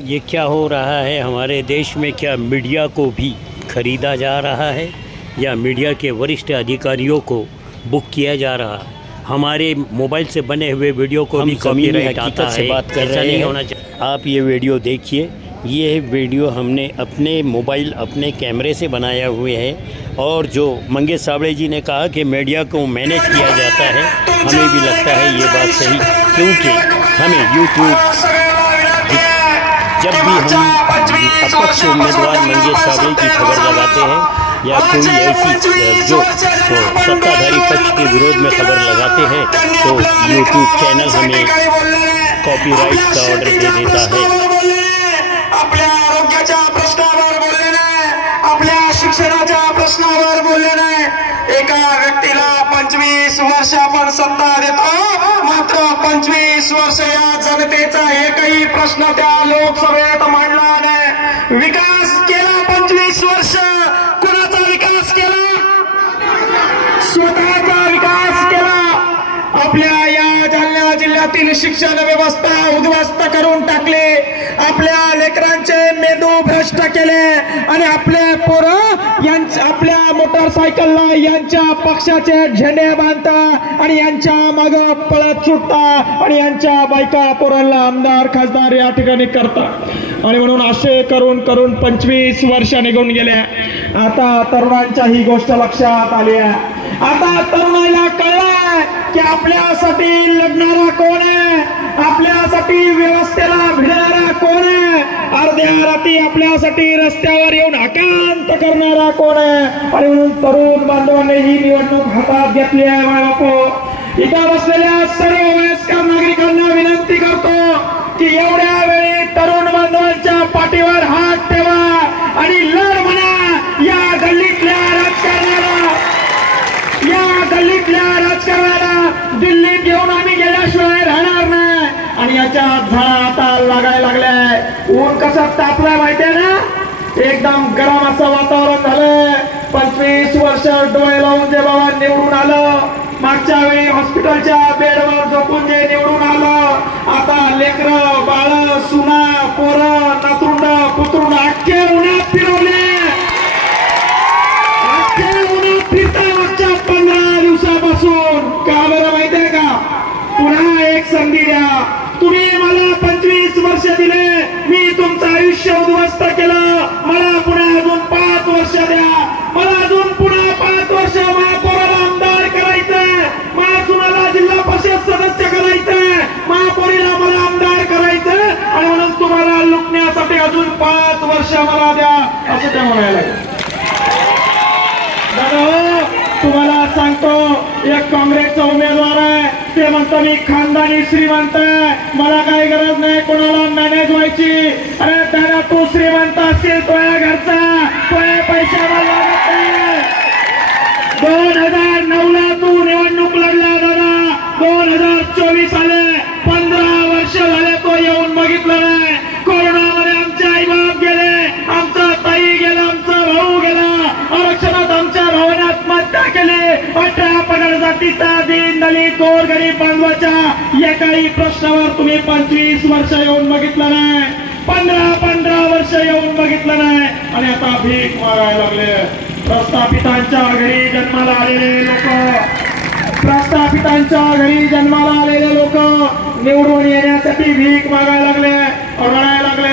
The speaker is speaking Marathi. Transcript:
ये क्या हो रहा है हमारे देश में? क्या मीडिया को भी खरीदा जा रहा है या मीडिया के वरिष्ठ अधिकारियों को बुक किया जा रहा है? हमारे मोबाइल से बने हुए वीडियो को भी कॉपीराइट आता है। बात कर रहे हैं होना चाहिए। आप ये वीडियो देखिए, ये वीडियो हमने अपने मोबाइल अपने कैमरे से बनाया हुए है और जो मंगेश साबळे जी ने कहा कि मीडिया को मैनेज किया जाता है, हमें भी लगता है ये बात सही, क्योंकि हमें यूट्यूब जब भी हम अपक्ष उम्मीदवार मंगेश साबळे की खबर लगाते हैं या कोई ऐसी जो सत्ताधारी पक्ष के विरोध में खबर लगाते हैं तो यूट्यूब चैनल हमें कॉपीराइट का ऑर्डर दे देता है। आपल्या आरोग्याच्या प्रश्नावर बोलले नाही, आपल्या शिक्षणाच्या प्रश्नावर बोलले नाही। एका व्यक्तीला 25 वर्ष आपण सत्ता देतो, मात्र 25 वर्ष या जनतेचा एकही प्रश्न त्या लोकसभेत मांडला नाही। विकास केला 25 वर्ष, कुणाचा विकास केला? स्वतःचा विकास केला। आपल्या या जालना जिल्ह्यातील शिक्षण व्यवस्था उद्ध्वस्त करून टाकली, आपल्या लेकरांचे मेंदू भ्रष्ट केले आणि आपले पोरं यांच्या आपल्या मोटरसायकलला यांच्या पक्षाचे झेंडे बांधता आणि यांच्या मागे पळत सुटता आणि यांच्या बायका पोरांना आमदार खासदार या ठिकाणी करता आणि म्हणून असे करून करून 25 वर्ष निघून गेले। आता तरुणांच्या ही गोष्ट लक्षात आली आहे। आता तरुणाला कळलंय की आपल्यासाठी लढणारा कोण आहे, आपल्यासाठी व्यवस्थेला भिडणारा कोण आहे, अर्ध्या रात्री आपल्यासाठी रस्त्यावर येऊन आकांत करणारा कोण आहे। आणि म्हणून तरुण बांधवांनी ही निवडणूक हातात घेतली आहे। बाळापो इथं बसलेल्या सर्व वयस्कर नागरिकांना विनंती करतो की एवढ्या वेळी तरुण बांधवांच्या पाठीवर हात ठेवा आणि लढ म्हणा या गल्लीतल्या राजकारणाला, या गल्लीतल्या राजकारणाला दिल्लीत घेऊन आम्ही गेल्याशिवाय राहणार नाही। आणि याच्या झाडा आता लागायला लागलाय। ऊन कसं तापलाय माहितीये ना, एकदम गरम असं वातावरण झालंय। 25 वर्ष डोळे लावून जे बाबा निवडून आलं, मागच्या वेळी हॉस्पिटलच्या बेडवर झोपून जे निवडून आलं, आता लेकरं बाळ सुना पोरं नातरुंड पुतरुंड अख्खे उन्हात फिरवले, अख्खे उन्हात फिरताय मागच्या 15 दिवसापासून। का बरं माहितीये का? पुन्हा एक संधी द्या। तुम्ही मला 25 वर्ष दिले, मी तुमचं आयुष्य उद्ध्वस्त केलं, मला पुन्हा अजून 5 वर्ष द्या। मला अजून पुन्हा 5 वर्ष महापौराला आमदार करायचंय, महासुनाला जिल्हा परिषद सदस्य करायचंय, महापौरीला मला आमदार करायचंय आणि म्हणून तुम्हाला लुटण्यासाठी अजून 5 वर्ष मला द्या, असं ते म्हणायला लागले। तुम्हाला सांगतो, एक काँग्रेसचा उमेदवार आहे, ते म्हणतो मी खानदानी श्रीमंत आहे, मला काही गरज नाही कोणाला मॅनेज व्हायची। अरे दादा, तू श्रीमंत असेल तुझ्या घरचा, तुझ्या पैशाला लागत नाही। 2009 ला तू निवडणूक लढला दादा, 2024 आले, 15 वर्ष झाले तो येऊन बघितलं नाही। कोरोनामध्ये आमचे आई बाप गेले, आमचा ताई गेला, आमचा भाऊ गेला, आरक्षणात आमच्या भावाने आत्महत्या केली। 18 पगड जातीचा दीन दलित गोरगरीब बांधवाच्या एकाही प्रश्नावर तुम्ही 25 वर्ष येऊन बघितलं नाही, 15 वर्ष येऊन बघितलं नाही आणि आता भीक मागायला लागले। प्रस्थापितांच्या घरी जन्माला आलेले लोक, प्रस्थापितांच्या घरी जन्माला आलेले लोक निवडून येण्यासाठी भीक मागायला लागले, रडायला लागले।